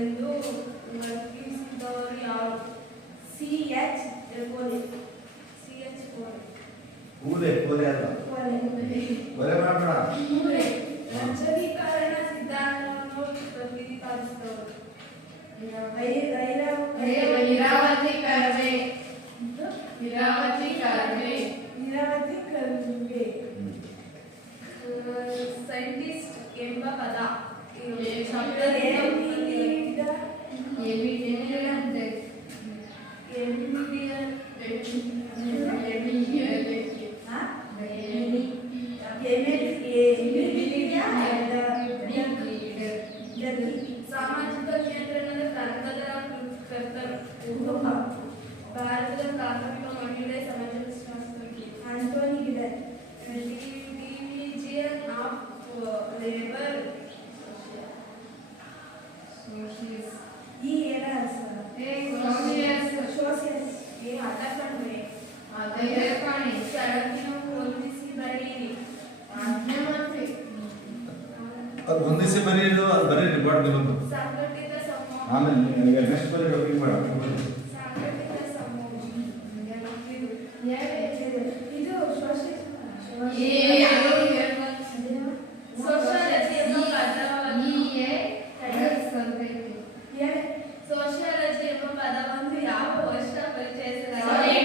ಎಂದು ವರ್ಗೀಕರಿಸಿದವರು ಯಾರು? CH ಕೋಲೆ. CH ಕೋಲೆ. ಕೂಲೆ ಕೋಲೆ ಅಲ್ಲ. ಕೋಲೆ ಮಾಡಬೇಡ. ರಾಜ್ಯೀಕರಣ ಸಿದ್ಧಾಂತವನ್ನು ಪ್ರತಿಪಾದಿಸಿದವರು? ಇರಾವತಿ ಕರ್ವೆ. ಸೈಂಟಿಸ್ಟ್ ಎಂಬ ಪದ ಸಾಮಾಜಿಕ ನಿಯಂತ್ರಣದ ಕರ್ತರು ಭಾರತದ ಪ್ರಾಥಮಿಕ ಮಹಿಳೆ ಸಮಾಜಶಾಸ್ತ್ರಜ್ಞೆ ಆಂಟೋನಿ ಗಿಡರ್. ಡಿವಿಷನ್ ಆಫ್ ಲೇಬರ್ ಈ era socialist ये आता कणवे ಸಡಕಿನ ಹೊಂದಿಸಿ ಬರೆಯಿರಿ. ಅದು ಹೊಂದಿಸಿ ಬರೆಯೋದು ಅದು ಬರೀರಿ ಬಾಡ್ ಬಂದು ಸಂಘಟಿತ ಸಮೂಹ. ಆಮೇಲೆ ನೆಕ್ಸ್ಟ್ ಬರೀ ಹೋಗಿ ಮಾಡ ಸಂಘಟಿತ ಸಮೂಹ ಇದು ಸೋಷಿಯಾಲಜಿ ಎಂಬ ಪದವನ್ನು ಯಾವ ವರ್ಷ ಪರಿಚಯಿಸಲಾಗಿದೆ?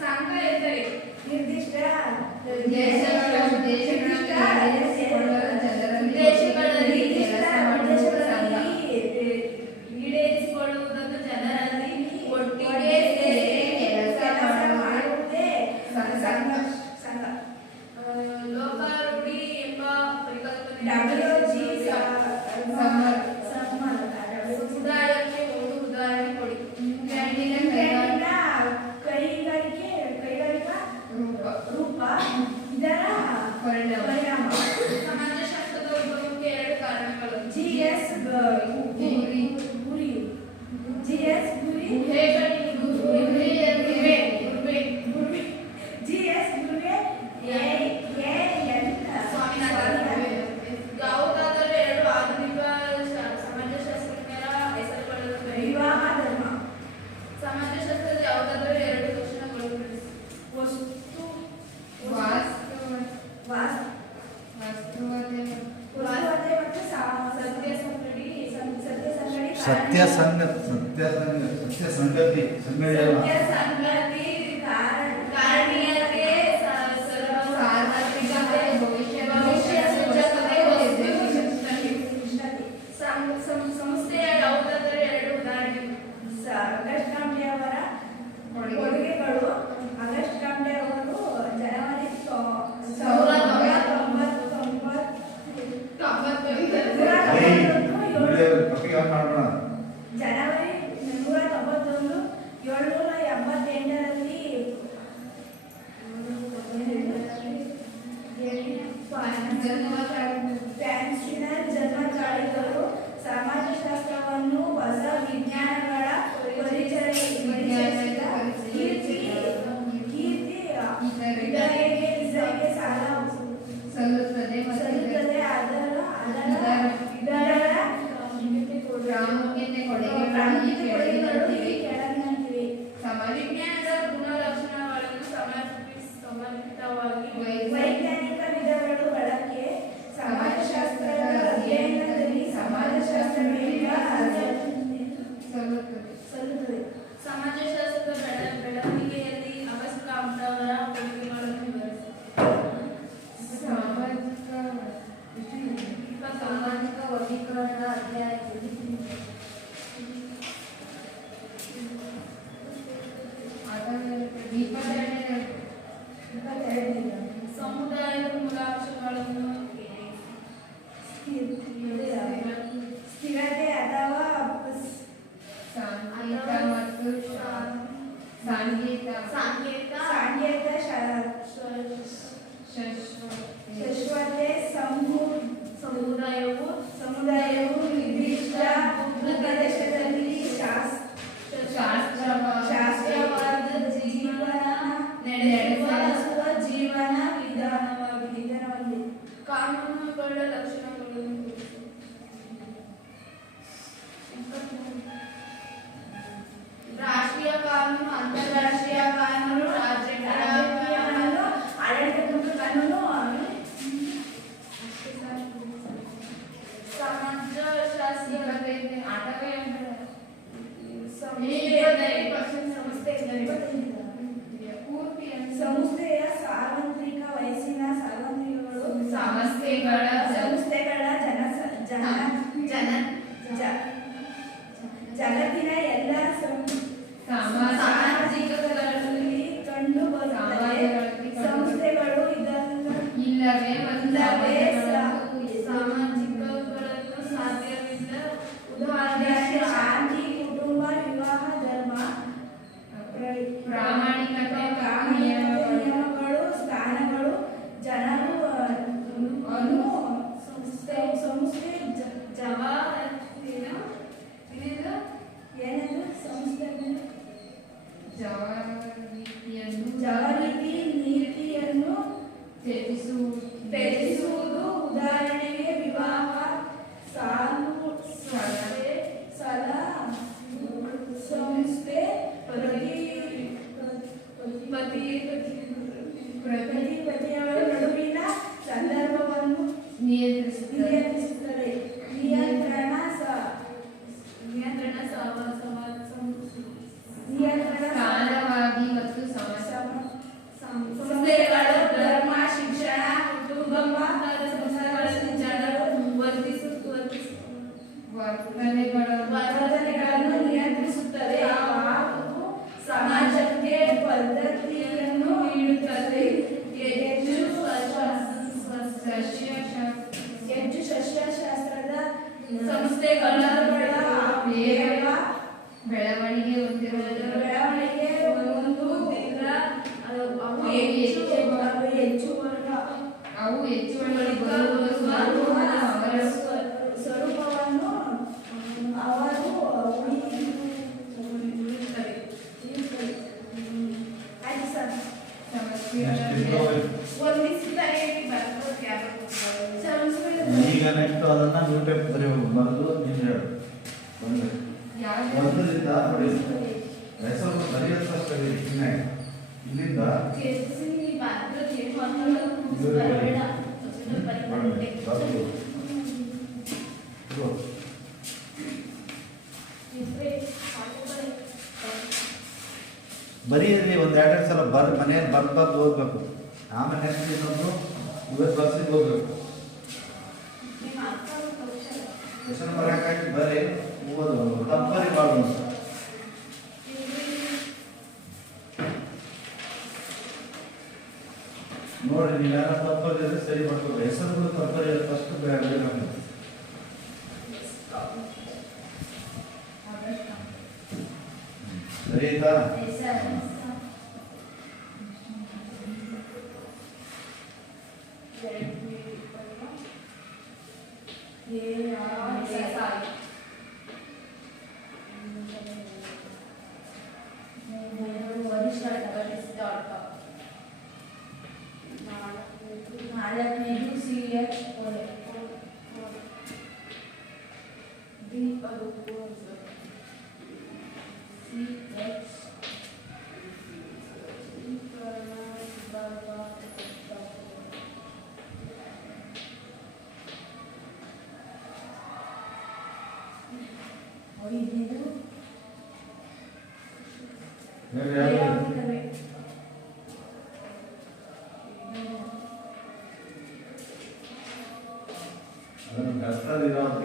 ಸಂಘ ಎಂದರೆ ನಿರ್ದಿಷ್ಟ ಈಡೇರಿಸಿಕೊಳ್ಳುವುದನ್ನು ಜನರಲ್ಲಿ ಒಟ್ಟಿಗೆ ಕೆಲಸ ಮಾಡುವುದೇ ಸಂಘ. ಲೋಕಾರೂಢಿ ಎಂಬ ಪರಿಕಲ್ಪನೆ ಸಮುದಾಯಕ್ಕೆ ಒಂದು ಉದಾಹರಣೆ ಕೊಡಿ. ರೂಪ ಇದರ ಪರಿಣಾಮ. ಸಮಾಜಶಾಸ್ತ್ರದ ಉದ್ಭವಕ್ಕೆ ಎರಡು ಕಾರಣಗಳು. ಜಿಎಸ್ ಗುರಿ ಯಾವುದಾದರೂ ಎರಡು ಆಧುನಿಕ ಸಮಾಜಶಾಸ್ತ್ರಜ್ಞರ ಹೆಸರುಗಳನ್ನು ವಿವಾಹ ಧರ್ಮ. ಸಮಾಜಶಾಸ್ತ್ರದ ಯಾವುದಾದರೂ ಎರಡು ಲಕ್ಷಣಗಳು ಸತ್ಯ ಸಂಗತಿ ಸಮ್ಮೇಳನ ಕಾರಣೀಯತೆ ಸಾರ್ವತ್ರಿಕತೆ ಭವಿಷ್ಯ ಸಂಸ್ಥೆಯ ಯಾವುದಾದರೂ ಎರಡು ಉದಾಹರಣೆ. ಆಗಸ್ಟ್ ಕಾಂಬ್ಳೆ ಅವರ ಕೊಡುಗೆಗಳು. ಆಗಸ್ಟ್ ಕಾಂಬ್ಳೆ ಅವರು ಜನವರಿ 788ರಲ್ಲಿ ಫ್ರಾನ್ಸಿನ ಜನ್ಮ ತಾಳಿದರು. ಸಮಾಜಶಾಸ್ತ್ರವನ್ನು ಹೊಸ ವಿಜ್ಞಾನಗಳ ಪರಿಚಯಿಸಿದ ಕೀರ್ತಿ ಇದರಿಗೆ ಸಲ್ಲುತ್ತದೆ. ಇದರ ಪ್ರಾಮುಖ್ಯತೆ ಕೆಳಗಿನಂತಿವೆ. ವಿಜ್ಞಾನದ ಗುಣಲಕ್ಷಣಗಳನ್ನು ಸಮರ್ಪಿತವಾಗಿ ವೈಜ್ಞಾನಿಕ ವಿಧಗಳು ಬಳಕೆ. ಸಮಾಜಶಾಸ್ತ್ರದ ಅಧ್ಯಯನದಲ್ಲಿ ಸಮಾಜಶಾಸ್ತ್ರವೆಂಬ ಸಲ್ಲುತ್ತದೆ. ಸಮಾಜಶಾಸ್ತ್ರದ ಬೆಳವಣಿಗೆಯಲ್ಲಿ ಆಗಸ್ಟ್ ಕಾಂಬ್ಳೆ ಅವರ ಕೊಡುಗೆಗಳನ್ನು ವಿವರಿಸಿ. ಸಾಮಾಜಿಕ ವರ್ಗೀಕರಣ ಅಧ್ಯಾಯದಲ್ಲಿ ಸಮುದಾಯದ ಮೂಲಾಂಶಗಳನ್ನು ಸ್ಥಿರತೆ ಅಥವಾ ಸಾಂಕೇತ ಶಾಶ್ವತೆ. ಸಮುದಾಯವು ನಿರ್ದಿಷ್ಟ ಪ್ರದೇಶದಲ್ಲಿ ಶಾಸ್ತ್ರ ವಿಧಾನವಾಗಿದೆ. ಕಾನೂನುಗಳ ಲಕ್ಷಣಗಳನ್ನು ಗುರುತಿಸಿ. ರಾಷ್ಟ್ರೀಯ ಕಾನೂನು, ಅಂತಾರಾಷ್ಟ್ರೀಯ ಕಾನೂನು, ರಾಜ್ಯಗಳ ಕಾನೂನು, ಆಡಳಿತಾತ್ಮಕ ಕಾನೂನು, ಸಮಾಜಶಾಸ್ತ್ರ, ಸಂಸ್ಥೆಯ ಸಾರ್ವತ್ರಿಕ ವಯಸ್ಸಿನ ಸಂಸ್ಥೆಗಳ ಜಗತ್ತಿನ ಎಲ್ಲ ಸಾಮಾಜಿಕಗಳಲ್ಲಿ ಕಂಡು ಬರುತ್ತದೆ. ಸಂಸ್ಥೆಗಳು ಇಲ್ಲವೇ ಸಾಮಾಜಿಕಗಳನ್ನು ಸಾಧ್ಯವಿಲ್ಲ. ಉದಾಹರಣೆ ಶಾಂತಿ, ಕುಟುಂಬ, ವಿವಾಹ, ಧರ್ಮ, ಪ್ರಾಮಾಣಿಕತೆ, ನಿಯಮಗಳು, ಸ್ಥಾನಗಳು, ಜನರು, ಸಂಸ್ಥೆ ಜವಾರೀತಿ ನೀತಿಯನ್ನು ತ್ಯಜಿಸುವುದು. ಉದಾಹರಣೆಗೆ ವಿವಾಹ, ಸಂಸ್ಥೆ ಪತಿಯವರ ನಡುವಿನ ಸಂದರ್ಭವನ್ನು ನಿಯಂತ್ರಿಸುತ್ತದೆ. ಕಾಲವಾಗಿ ಮತ್ತು ಸಂಸ್ಥೆಗಳು ಧರ್ಮ, ಶಿಕ್ಷಣ, ಕುಟುಂಬ ಸಂಸ್ಥೆಗಳಲ್ಲಿ ಜನರು ವರ್ತನೆಗಳನ್ನು ನಿಯಂತ್ರಿಸುತ್ತದೆ ಹಾಗೂ ಸಮಾಜಕ್ಕೆ ಪದ್ಧತಿಯನ್ನು ನೀಡುತ್ತದೆ. ಹೆಚ್ಚು ಸಸ್ಯಶಾಸ್ತ್ರದ ಸಂಸ್ಥೆಗಳ ಬೆಳವಣಿಗೆ ಹೊಂದುವುದಿಲ್ಲ. ಅವು ಹೆಚ್ಚುವಳಿ ಬರುವುದು ಸ್ವರೂಪವನ್ನು ಅವರು ಉಳಿಯುತ್ತವೆ. ಆಯ್ತು ಸರ್. ಈಗ ನೆಕ್ಸ್ಟ್ ಅದನ್ನ ನ್ಯೂ ಟೈಪ್ ಬರೆದು ನೀನು ಹೇಳು. ಒಂದರಿಂದ ನೋಡಿ ಹೆಸರು ಬರೆಯೋದು ಫಸ್ಟ್ ಇಲ್ಲಿಂದ ಬರೀರಿ ಒಂದು ಎರಡೆರಡು ಸಲ ಮನೆಯಲ್ಲಿ ಬರ್ಬಾರ್ದು ಹೋಗ್ಬೇಕು. ಆಮೇಲೆ ನೆಕ್ಸ್ಟ್ ಇನ್ನೊಂದು ಇವತ್ತು ಬಸ್ಸಿಗೆ ಹೋಗ್ಬೇಕು. ಹೆಸರು ಬರೋಕ್ಕಾಗಿ ಬರೀ ಓದು ತಪ್ಪರಿ ಬಾಳು. ನೋಡಿ ನೀವೆಲ್ಲ ತಪ್ಪರಿದ್ರೆ ಸರಿ ಮಾಡ್ಕೊಳ್ಳಿ. ಹೆಸರು ತಪ್ಪರಿ ಫಸ್ಟ್ ಬೇಕಾಗುತ್ತೆ. ಸರಿ ಆಯ್ತಾ? ನಾಲ್ಕನೇದು CH ಅದನ್ನು ಕಷ್ಟದಿರೋಂಥ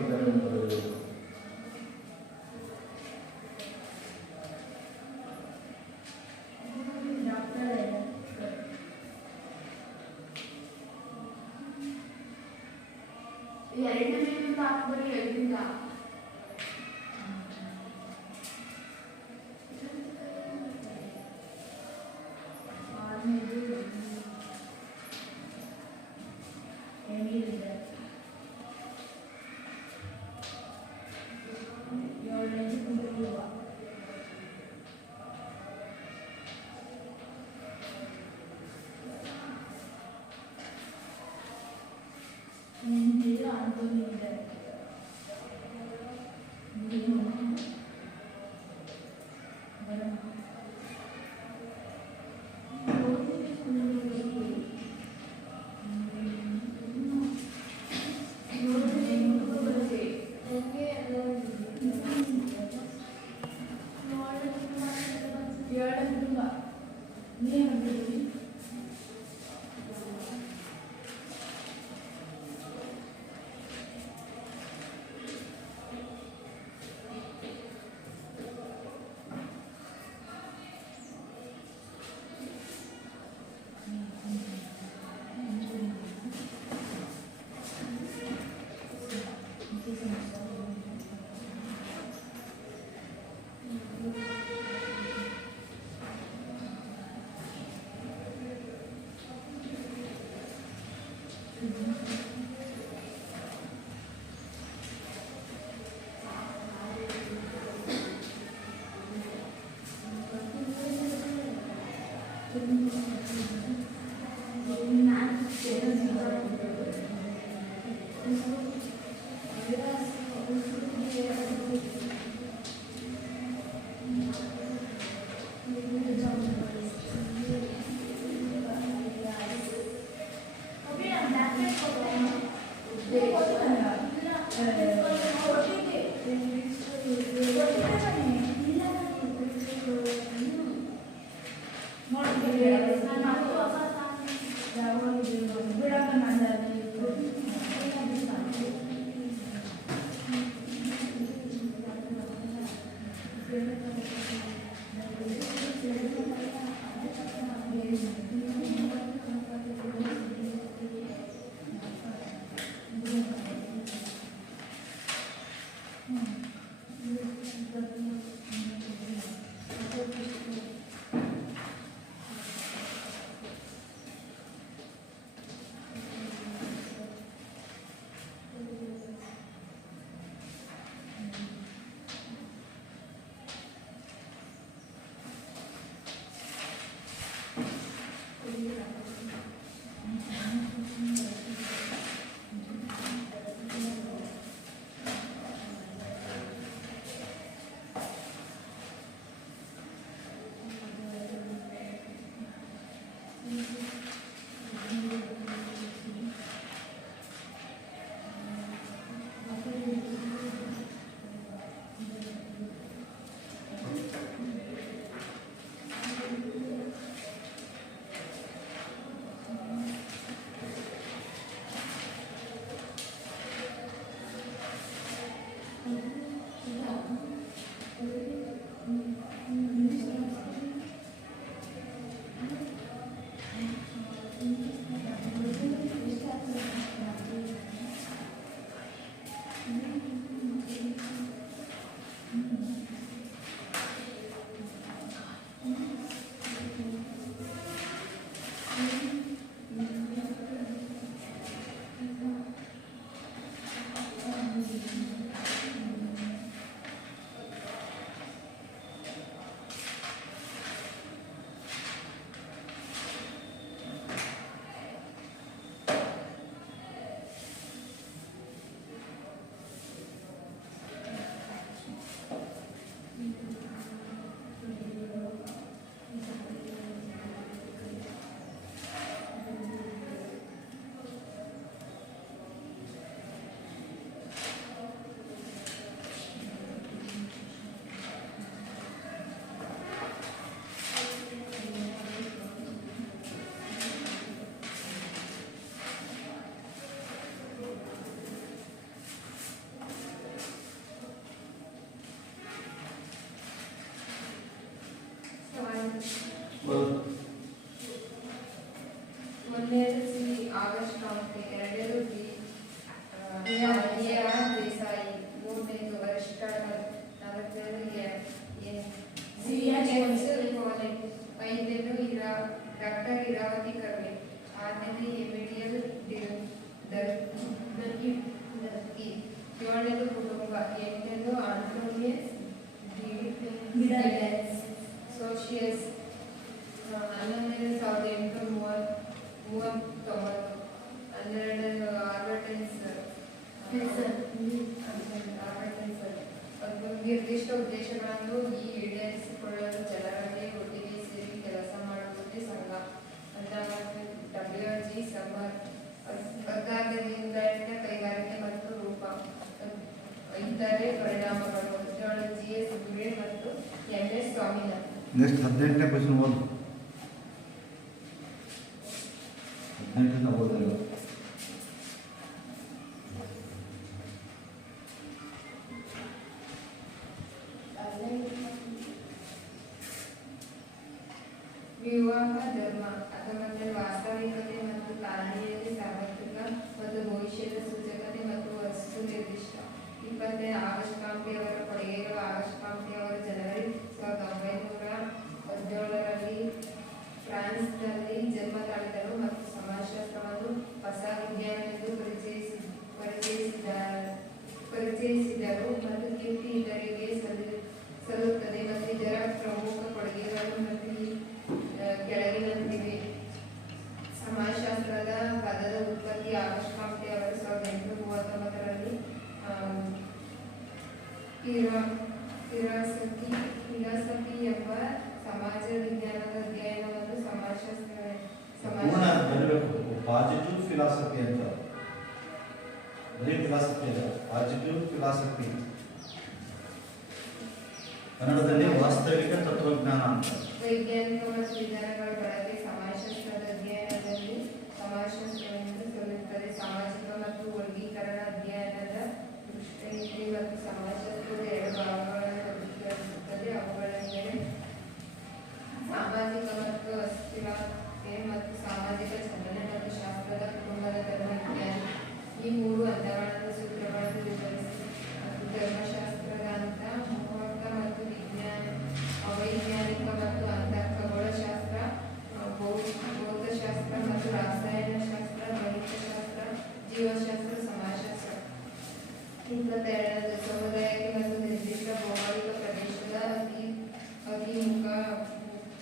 ಎರಡನೇ ಹಾಕ್ಬರಿ ಎಲ್ಲಿಂದ ಮೊನ್ನೆ ಆಗಸ್ಟ್ 4 ಎರಡನೇದು ದೇಸಾಯಿ, ಮೂರನೇದು ವರಿಷ್ಠ, ನಾಲ್ಕನೇದು ಐದನೇದು ಡಾಕ್ಟರ್ ಇರಾವತಿ ಕರ್ವೆ, ಆರನೇದು ಎಮಿಡಿಯಲ್ ದರ್ಗಿ, ಏಳನೇದು ಕುಟುಂಬ, ಎಂಟನೇದು ಆಂಟೋನಿಯಸ್ ಸೋಷಿಯಸ್, 11ನೇದು 1839, 12ನೇದು ಆಲ್ಬರ್ಟೈನ್ಸ್, ಹೆಸರು ಒಂದು ನಿರ್ದಿಷ್ಟ ಉದ್ದೇಶಗಳನ್ನು ಈಡೇರಿಸಿಕೊಳ್ಳಲು ಜನರಲ್ಲಿ ಒಟ್ಟಿಗೆ ಸೇರಿ ಕೆಲಸ ಮಾಡುವುದೇ ಸಂಘ ಅಂತ. WG ಸಮರ್ 14ರಿಂದ ಕೈಗಾರಿಕೆ ಮತ್ತು ರೂಪ ಇತರೆ ಪರಿಣಾಮಗಳು. GS ಗುಡೆ ಮತ್ತು MS ಸ್ವಾಮಿನಾಥನ್. ನೆಕ್ಸ್ಟ್ 18ನೇ ಕ್ವಶನ್ ಓದು. 18ನ ಓದಿಲ್ಲ. ವಿವಾಹ ಧರ್ಮ 19 ವಾಸ್ತವಿಕತೆ ಮತ್ತು ಕಾರಣೀಯತೆ ಸಾರ್ವತ್ರಿಕ ಮತ್ತು ಭವಿಷ್ಯದ ಸೂಚಕತೆ ಮತ್ತು ವಸ್ತು ನಿರ್ದಿಷ್ಟ. 20 ಆಗಸ್ಟ್ ಕಾಂತಿಯವರ ಕೊಡುಗೆಗಳು. ಆಗಸ್ಟ್ ಕಾಂತಿಯವರು ಜನವರಿ 1917ರಲ್ಲಿ ಫ್ರಾನ್ಸ್ನಲ್ಲಿ ಜನ್ಮ ತಾಳಿದರು ಮತ್ತು ಸಮಾಜಶಾಸ್ತ್ರವನ್ನು ಹೊಸ ವಿಜ್ಞಾನವೆಂದು ಪರಿಚಯಿಸಿದರು ಮತ್ತು ಕೀರ್ತಿ ಇತರರಿಗೆ ಸಲ್ಲುತ್ತದೆ ಮತ್ತು ಇದರ ಪ್ರಮುಖ ಕೊಡುಗೆಗಳು ಮತ್ತು ಕೆಳಗಿನಂತಿವೆ. ಸಮಾಜಶಾಸ್ತ್ರದ ಪದದ ಉತ್ಪತ್ತಿ. ಆಗಸ್ಟ್ ಕಾಂತೆ ಅವರು 1839ರಲ್ಲಿ ಫಿಲಾಸಫಿ ಎಂಬ ಸಮಾಜ ವಿಜ್ಞಾನದ ಅಧ್ಯಯನವನ್ನು ಪೂರ್ಣ ಬರಬೇಕು. ಪಾಸಿಟಿವ್ ಫಿಲಾಸಫಿ ಅಂತ ಬರೀ ಫಿಲಾಸಫಿ ಅಲ್ಲ, ಪಾಸಿಟಿವ್ ಫಿಲಾಸಫಿ. ಕನ್ನಡದಲ್ಲಿ ವಾಸ್ತವಿಕ ತತ್ವಜ್ಞಾನ ಅಂತ. ವೈಜ್ಞಾನಿಕ ಮತ್ತು ವಿಧಾನಗಳ ಬಳಕೆ. ಸಮಾಜಶಾಸ್ತ್ರದ ಅಧ್ಯಯನದಲ್ಲಿ ಸಮಾಜಶಾಸ್ತ್ರವೆಂದು ಸಲ್ಲುತ್ತದೆ. ಸಾಮಾಜಿಕ ಮತ್ತು ವರ್ಗೀಕರಣ ಅಧ್ಯಯನದ ದೃಷ್ಟಿಯಲ್ಲಿ ಮತ್ತು ಸಮಾಜಶಾಸ್ತ್ರದ 2 ಭಾಗಗಳನ್ನು ವರ್ಗೀಕರಿಸುತ್ತದೆ. ಅವುಗಳೆಂದರೆ ಸಾಮಾಜಿಕ ಮತ್ತು ಅಸ್ಥಿರತೆ ಮತ್ತು ಸಾಮಾಜಿಕ ಚಲನೆ ಮತ್ತು ಶಾಸ್ತ್ರದ ಕುಟುಂಬದ ಧರ್ಮವಿಜ್ಞಾನ. ಈ 3 ಹಂತಗಳನ್ನು ಸೂತ್ರಗಳನ್ನು ವಿವರಿಸಿ ಮತ್ತು ಧರ್ಮಶಾಸ್ತ್ರದ ಹಂತ ಮುಹೂರ್ತ ಮತ್ತು ಅವೈಜ್ಞಾನಿಕ ಮತ್ತು ಅಂತಃಖಗೋಳಶಾಸ್ತ್ರ, ಭೌತಶಾಸ್ತ್ರ ಮತ್ತು ರಾಸಾಯನಶಾಸ್ತ್ರ, ಗಣಿತಶಾಸ್ತ್ರ, ಜೀವಶಾಸ್ತ್ರ, ಸಮಾಜಶಾಸ್ತ್ರ. 22 ಸಮುದಾಯಕ್ಕೆ ಮತ್ತು ನಿರ್ದಿಷ್ಟ ಭೌಗೋಳಿಕ ಪ್ರದೇಶದ ಅತಿ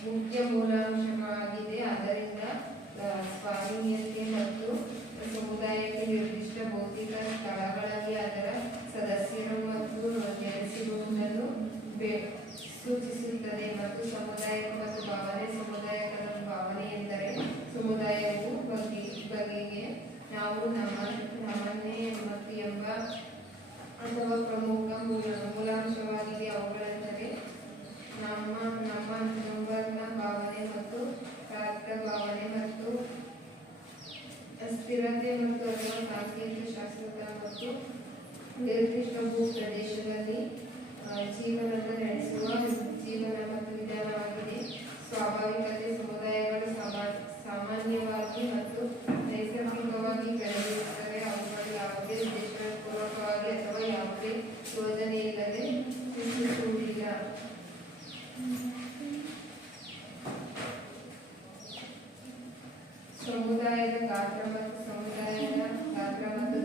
ಮುಖ್ಯ ಮೂಲಾಂಶವಾಗಿದೆ. ಆದ್ದರಿಂದ ಸ್ವಾಧೀನತೆ ಮತ್ತು ಸಮುದಾಯಕ್ಕೆ ನಿರ್ದಿಷ್ಟ ಭೌತಿಕ ಸ್ಥಳಗಳಲ್ಲಿ ಅದರ ಸದಸ್ಯರು ಮತ್ತು ನೆಲೆಸಿರುವುದನ್ನು ಸೂಚಿಸುತ್ತದೆ. ಮತ್ತು ಸಮುದಾಯ ಮತ್ತು ಭಾವನೆ. ಸಮುದಾಯಗಳ ಭಾವನೆ ಎಂದರೆ ಸಮುದಾಯವು ಬಗೆಗೆ ನಾವು ನಮ್ಮನ್ನೇ ಮತ್ತು ಎಂಬ ಅಥವಾ ಪ್ರಮುಖ ಮೂಲಾಂಶವಾಗಿದೆ. ಅವುಗಳೆಂದರೆ ನಂಬರ್ನ ಭಾವನೆ ಮತ್ತು ಪ್ರಾಪ್ತ ಭಾವನೆ ಮತ್ತು ಸ್ಥಿರತೆ ಮತ್ತು ಅಥವಾ ಸಾಂಕೇತಿಕ ಶಾಸ್ತ್ರದ ಮತ್ತು ನಿರ್ದಿಷ್ಟ ಭೂ ಪ್ರದೇಶದಲ್ಲಿ ಜೀವನ ನಡೆಸುವ ಜೀವನ ಮತ್ತು ವಿಧಾನವಾಗಿದೆ. ಸ್ವಾಭಾವಿಕತೆ. ಸಮುದಾಯಗಳು ಸಾಮಾನ್ಯವಾಗಿ ಮತ್ತು ನೈಸರ್ಗಿಕವಾಗಿ ಬೆಳೆದಿರುತ್ತವೆ. ಅವುಗಳು ಯಾವುದೇ ಉದ್ದೇಶಪೂರ್ವಕವಾಗಿ ಅಥವಾ ಯಾವುದೇ ಯೋಜನೆ ಇಲ್ಲದೆ ಸೃಷ್ಟಿಸುವುದಿಲ್ಲ. ಸಮುದಾಯದ ಗಾತ್ರ ಮತ್ತು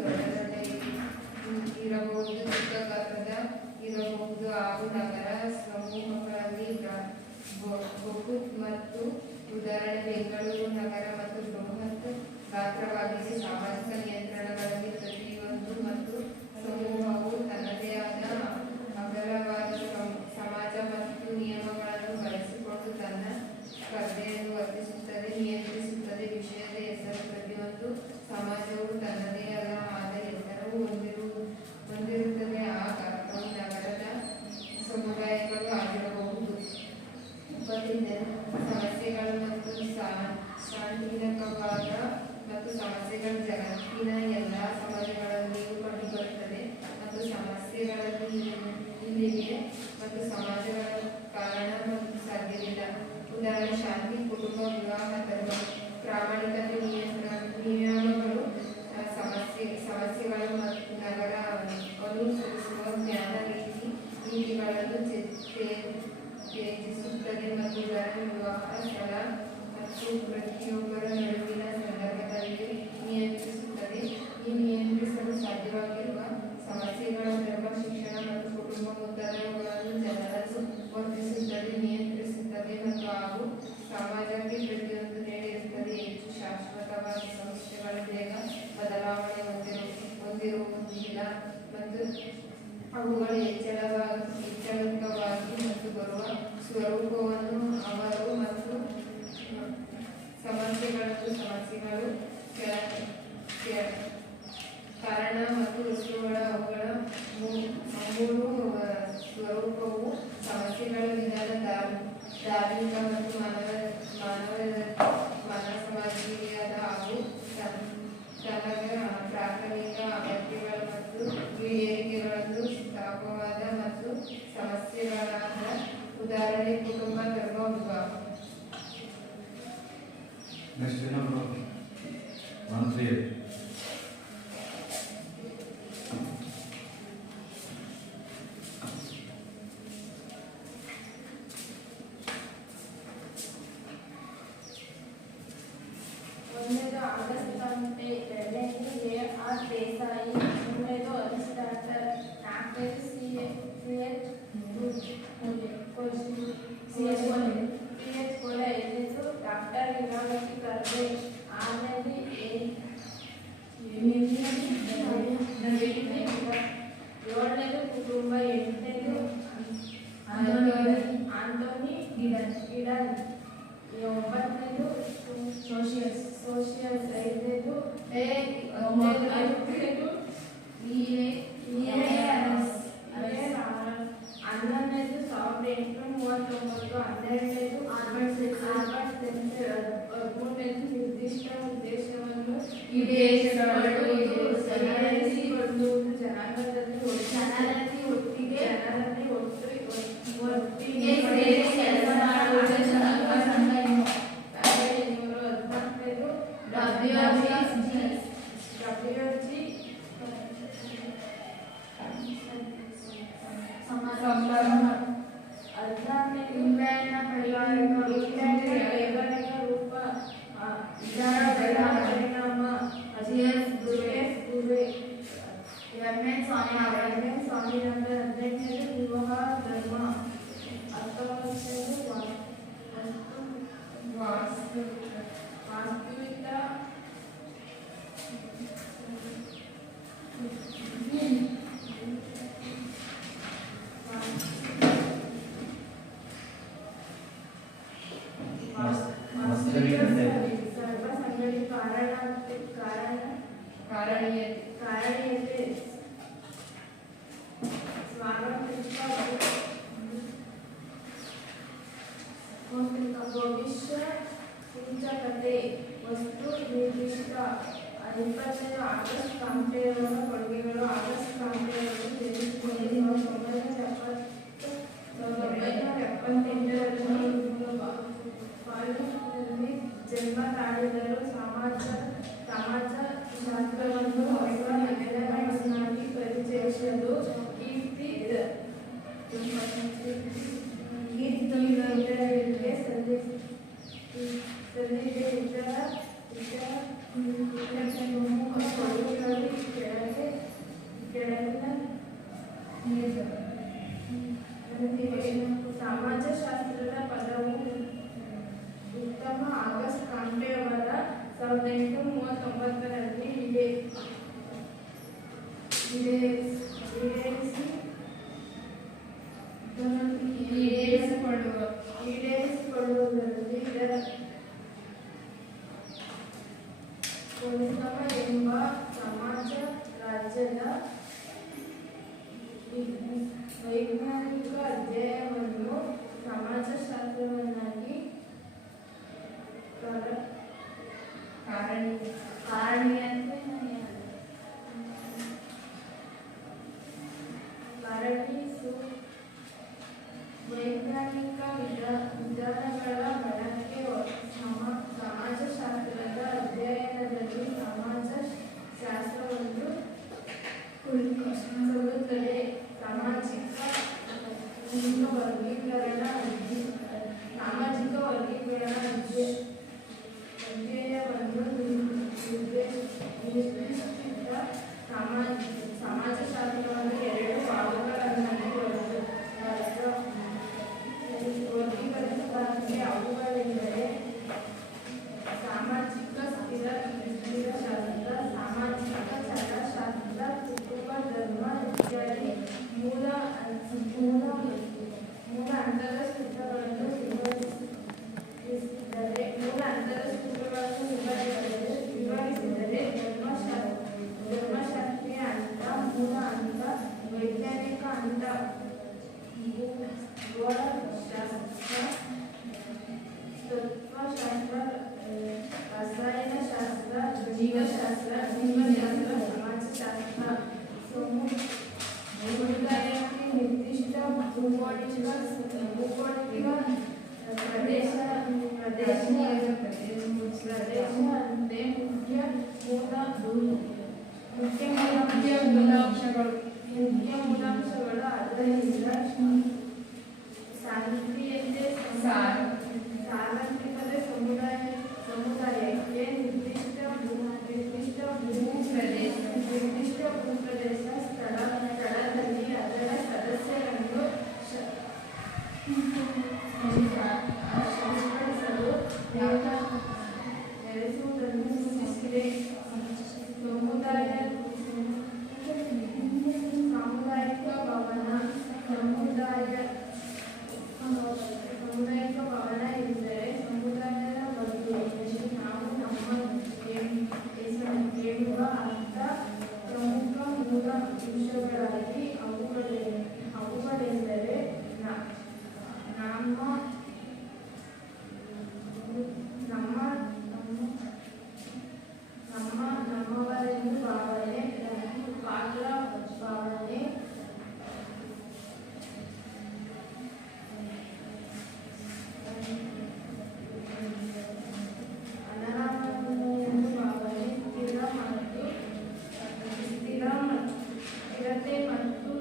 ದೊಡ್ಡ ಇರಬಹುದು, ಚಿಕ್ಕ ಗಾತ್ರದ ಇರಬಹುದು. ಹಾಗೂ ನಗರ ಸಮೂಹಗಳಲ್ಲಿ ಬಹುತ್ ಮತ್ತು ಉದಾಹರಣೆ ಬೆಂಗಳೂರು ನಗರ ಮತ್ತು ಬೃಹತ್ ಗಾತ್ರವಾಗಿದೆ. ಸಾಮಾಜಿಕ ನಿಯಂತ್ರಣಗಳಲ್ಲಿ ಪ್ರತಿಯೊಂದು ಮತ್ತು ಸಮೂಹವು ತನ್ನದೇ ಆದ ಅಗಲವಾದ ಸಮಾಜ ಮತ್ತು ನಿಯಮಗಳನ್ನು ಬಳಸಿಕೊಂಡು ತನ್ನ ಸ್ಪರ್ಧೆಯನ್ನು ವರ್ತಿಸುತ್ತದೆ, ನಿಯಂತ್ರಿಸುತ್ತದೆ. ವಿಷಯದ ಹೆಸರು. ಪ್ರತಿಯೊಂದು ಸಮಾಜವು ತನ್ನದೇ ಆದ ಹೆಸರು ಹೊಂದಿರುತ್ತದೆ. ಆ ಗಾತ್ರವು ನಗರದ ಸಮುದಾಯಗಳು ಆಗಿರಬಹುದು. 22 ಸಮಸ್ಯೆಗಳು ಮತ್ತು ಸಾಂಕೇತಿಕವಾದ ಮತ್ತು ಸಮಸ್ಯೆಗಳು ಜಗತ್ತಿನ ಎಲ್ಲ ಸಮಾಜಗಳಲ್ಲಿಯೂ ಕಂಡುಬರುತ್ತದೆ ಮತ್ತು ಸಮಸ್ಯೆಗಳಲ್ಲಿ ಇಲ್ಲಿವೆ ಮತ್ತು ಸಮಾಜಗಳ ಕಾರಣ ಮತ್ತು ಸಾಧ್ಯವಿಲ್ಲ. ಉದಾಹರಣೆ ಶಾಂತಿ, ಕುಟುಂಬ, ವಿವಾಹ, ಧರ್ಮ. ಪ್ರಾಮಾಣಿಕತೆ, ನಿಯಮಗಳು, ಸಮಸ್ಯೆಗಳು ಮತ್ತು ನಗರ ಅನುಸರಿಸುವ ಜ್ಞಾನ ನೀತಿಗಳನ್ನು ತ್ಯಜಿಸುತ್ತದೆ ಮತ್ತು ಉದಾಹರಣೆ ವಿವಾಹ ಸ್ಥಳ ಮತ್ತು ಪ್ರತಿಯೊಬ್ಬರ ನಡುವಿನ ಸಂದರ್ಭದಲ್ಲಿ ನಿಯಂತ್ರಿಸುತ್ತದೆ. ಈ ನಿಯಂತ್ರಿಸಲು ಸಾಧ್ಯವಾಗಿರುವ ಸಮಸ್ಯೆಗಳ ಧರ್ಮ, ಶಿಕ್ಷಣ ಮತ್ತು ಕುಟುಂಬ ಮುಂತಾದವುಗಳನ್ನು ಜನರನ್ನು ವರ್ತಿಸುತ್ತದೆ, ನಿಯಂತ್ರಿಸುತ್ತದೆ ಮತ್ತು ಹಾಗೂ ಸಮಾಜಕ್ಕೆ ಪ್ರತಿಯೊಂದು ನೀಡಿರುತ್ತದೆ. ಹೆಚ್ಚು ಶಾಶ್ವತವಾದ ಸಮಸ್ಯೆಗಳು ಬೇಗ ಬದಲಾವಣೆ ಹೊಂದಿರುವುದಿಲ್ಲ ಅವುಗಳು ಎಚ್ಚರಿಕವಾಗಿ ಮತ್ತು ಬರುವ ಸ್ವರೂಪವನ್ನು ಅವರು ಮತ್ತು ಸಮಸ್ಯೆಗಳು ಕಾರಣ ಮತ್ತು ವಸ್ತುಗಳ ಅವುಗಳ ಮೂರು ಸ್ವರೂಪವು ಸಮಸ್ಯೆಗಳ ವಿಧಾನ ಧಾರ್ಮಿಕ ಮತ್ತು ಮಾನವಸಮಾಜೀಯದ ಹಾಗೂ ಪ್ರಾಥಮಿಕ ಅಗತ್ಯಗಳು ಮತ್ತು ಈಡೇರಿಕೆಗಳನ್ನು ಸ್ಥಾಪವಾದ ಮತ್ತು ಸಮಸ್ಯೆಗಳಾದ ಉದಾಹರಣೆ ಕುಟುಂಬ ಧರ್ಮ ವಿವಾಹ. ನೆಕ್ಸ್ಟ್ ಇನ್ನೊಬ್ರು ಮಂತ್ರಿ ಒಂದನೇದು ಆಗಸ್ಟ್ ಕಂಪೆ, ಎರಡನೇದು AR ದೇಸಾಯಿ, ಮೂರನೇದು ಹರೀಶ್ ಡಾಕ್ಟರ್, ನಾಲ್ಕನೇದು CH ಕೋಲೆ, ಐದನೇದು ಡಾಕ್ಟರ್ ಲೀಲಾವತಿ ಕರ್ವೆ, ಆರನೇದು ಏಳನೇದು ಕುಟುಂಬ, ಎಂಟನೇದು ಆಂಟೋನಿ ಗಿಡನ್, ಒಂಬತ್ತನೇದು ಸೋಷಿಯಲ್, ಐದನೇದು ಹನ್ನೊಂದನೇದು 1839, ಹನ್ನೆರಡನೇದು ಹದಿಮೂರನೇದು ನಿರ್ದಿಷ್ಟ ಉದ್ದೇಶವನ್ನು ಈಡೇರಿಸಿಕೊಳ್ಳುವುದು, ಜನಾಂಗದಲ್ಲಿ ಒಟ್ಟಿಗೆ ಸೇರಿ ಕೆಲಸ ಮಾಡುವುದು ಸಂಘ. ಇವರು 14ನೇದು WG ಕೈಗಾರಿಕಾ ರೂಪ ಪರಿಣಾಮ ಸ್ವಾಮಿನಾಥನ್, 18ನೇದು ವಿವಾಹ ಧರ್ಮ, 19ನೇದು ವಾಸ್ತವಿಕ ಸರ್ವಸಂಘಟಿತ ಕಾರಣೀಯತೆ, ಸ್ವಾಗತಿಕ ಭವಿಷ್ಯ ಸೂಚಕತೆ, ವಸ್ತು ನಿರ್ದಿಷ್ಟ. 20ನೇದು ಆಗಸ್ಟ್ ಕಾಂಪೆಯವರ ಕೊಡುಗೆಗಳು. ಆಗಸ್ಟ್ ಕಾಂಪೆಯವರು ಜನಿಸಿದಲ್ಲಿ 1978ರಲ್ಲಿ ಜನ್ಮ ತಾಳಿದರು. ಸಮಾಜಶಾಸ್ತ್ರವನ್ನು ಹೊಸ ನೆಲೆಗಳನ್ನಾಗಿ ಪರಿಚಯಿಸಲು ಕೀರ್ತಿ ಇತರರಿಗೆ ಸಲ್ಲಿಸಿದ ಇತರ ಪ್ರಮುಖ ಕೊಡುಗೆಗಳು ಕೆಳಗಿನ ಸಮಾಜಶಾಸ್ತ್ರದ ಪದವು ಉತ್ತಮ. ಆಗಸ್ಟ್ ಕಾಂಪೆಯವರ 1839ರಲ್ಲಿ ಈಡೇರಿಸಿಕೊಳ್ಳುವುದರಲ್ಲಿ ಉತ್ತಮ ಎಂಬ ಸಮಾಜ ರಾಜ್ಯದ ವೈಜ್ಞಾನಿಕ ಅಧ್ಯಯನವನ್ನು ಸಮಾಜಶಾಸ್ತ್ರವನ್ನಾಗಿ ವೈಜ್ಞಾನಿಕ ವಿಧಾನಗಳ ಬಳಕೆ ಸಮಾಜಶಾಸ್ತ್ರದ ಅಧ್ಯಯನದಲ್ಲಿ ಸಮಾಜಶಾಸ್ತ್ರವನ್ನು ಕೊಡುತ್ತದೆ. ಸಾಮಾಜಿಕ ವರ್ಗೀಕರಣ ಅಧ್ಯಯನವನ್ನು ನಿರ್ದೇಶಿಸಿದ ಸಮಾಜಶಾಸ್ತ್ರವನ್ನು ಎರಡು ಭಾಗಗಳನ್ನಾಗಿ ವರ್ಗೀಕರಿಸಲಾಗಿದೆ. ಅವುಗಳೆಂದರೆ ಸಾಮಾಜಿಕ ಸ್ಥಿರಶಾಸ್ತ್ರ, ಸಾಮಾಜಿಕ ಚಲಶಾಸ್ತ್ರ, ಕುಟುಂಬ ಧರ್ಮ ಇತ್ಯಾದಿ. 3 ರಸಾಯನಶಾಸ್ತ್ರ, ಜೀವಶಾಸ್ತ್ರ, ಜೀವಶಾಸ್ತ್ರ, ಸಮಾಜಶಾಸ್ತ್ರ. ಸಮುದಾಯಕ್ಕೆ ನಿರ್ದಿಷ್ಟ ಭೌಗೋಳಿಕ ಪ್ರದೇಶ ಮುಖ್ಯ ಮೂಲಾಂಶಗಳು. ಆದ್ದರಿಂದ ಸಾಂಸ್ಕೃತಿಕತೆ ಸಾರ್ವತ್ರಿಕತೆ ಸಮುದಾಯಕ್ಕೆ ನಿರ್ದಿಷ್ಟ ಭೂಪ್ರದೇಶ ಸ್ಥಳದಲ್ಲಿ ಅದರ ಸದಸ್ಯರನ್ನು ಸಂಸ್ಕರಿಸಲು ನಡೆಸುವುದನ್ನು ಸೂಚಿಸಿದೆ. ಸಾಮುದಾಯಿಕ ಭವನ ಎಂದರೆ ಸಮುದಾಯದ ಬಗ್ಗೆ ನಾವು ನಮ್ಮ ಕೇಳುವ ಅರ್ಥ ಪ್ರಮುಖ ಮೂಲ ಅಂಶಗಳಾಗಿ ಅವುಗಳೆಂದರೆ ನಮ್ಮವರೆಂದು ಭಾವನೆ, ಪಾತ್ರ ಭಾವನೆ, ಅನರಾಮನೆಂದು ಭಾವನೆ, ಸ್ಥಿರತೆ ಮತ್ತು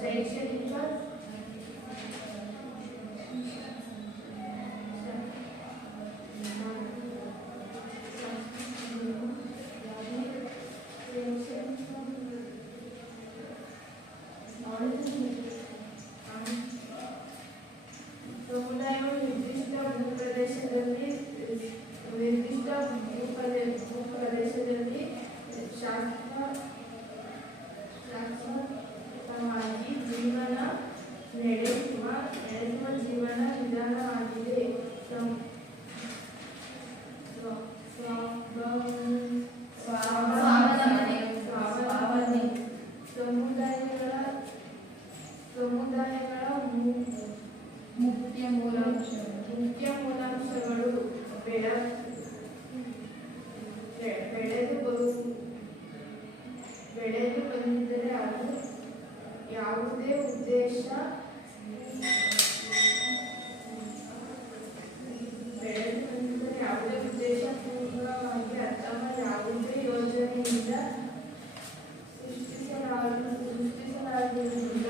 ಶೈಕ್ಷಣಿಕ ಸಮುದಾಯವು ನಿರ್ದಿಷ್ಟ ಭೂಪ್ರದೇಶದಲ್ಲಿ ಶಾಶ್ವತವಾಗಿ ಜೀವನ ನಡೆಸುವ ಜೀವನ ವಿಧಾನವಾಗಿದೆ. ಸಮುದಾಯಗಳ ಮುಖ್ಯ ಮೂಲಾಂಶಗಳು ಬೆಳೆದು ಬಂದಿದ್ದರೆ ಅದು ಯಾವುದೇ ಉದ್ದೇಶ ಪೂರ್ವಕವಾಗಿ ಅಥವಾ ಯಾವುದೇ ಯೋಜನೆಯಿಂದ ಸೃಷ್ಟಿಸಲಾಗುವುದಿಲ್ಲ.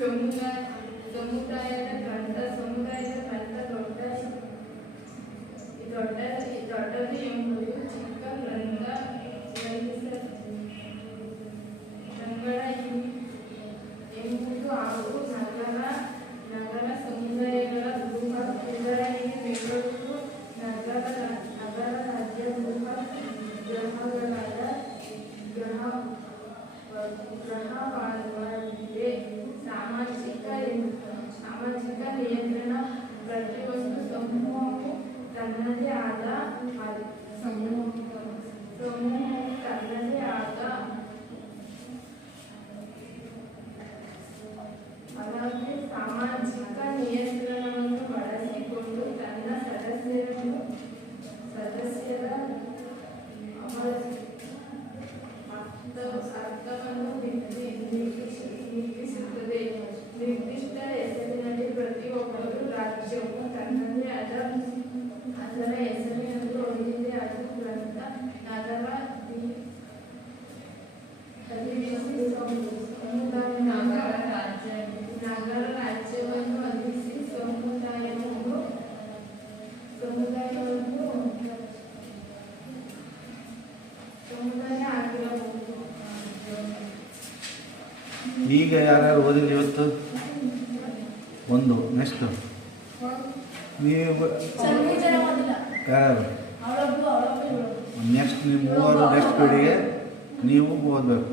ಸಮುದಾಯದ ಗ್ರಂಥ ದೊಡ್ಡದು ಎಂಬುದು ಚಿಕ್ಕ ಗ್ರಂಥಗಳ ಎಂಬುದು ಹಾಗೂ ನಗರ ಸಮುದಾಯಗಳ ಬೃಹತ್. ಉದಾಹರಣೆಗೆ ಬೆಂಗಳೂರು ನಗರ ರಾಜ್ಯ ಬೃಹತ್ ಗ್ರಹವಾಗಿದೆ. ಸಾಮಾಜಿಕ ನಿಯಂತ್ರಣ. ಪ್ರತಿಯೊಂದು ಸಮೂಹವು ತನ್ನದೇ ಆದ ಹಾಗಾಗಿ ಸಾಮಾಜಿಕ ನಿಯಂತ್ರಣವನ್ನು ಬಳಸಿಕೊಂಡು ತನ್ನ ಸದಸ್ಯರ ಅರ್ಥವನ್ನು ನಿರ್ಮಿಸುತ್ತದೆ. ನಿರ್ದಿಷ್ಟ ಹೆಸರಿನಲ್ಲಿ ಪ್ರತಿಯೊಬ್ಬರು ರಾಜ್ಯವು ತನ್ನದೇ ಆದ ಅದರ ಹೆಸರಿನಲ್ಲಿ ಹೊಂದಿದೆ. ಅದು ಗ್ರಂಥ ನಗರ ರಾಜ್ಯವನ್ನು ಅಧಿಸಿ ಸಮುದಾಯ ಆಗಿರಬಹುದು. ಈಗ ಯಾರ್ಯಾರು ಓದಿಲ್ಲ ಇವತ್ತು? ಒಂದು ನೆಕ್ಸ್ಟ್ ನೀವು ಯಾರು ನೆಕ್ಸ್ಟ್ ನೀವು ಮೂವರು ನೆಕ್ಸ್ಟ್ ಪೀಳಿಗೆ ನೀವು ಓದಬೇಕು.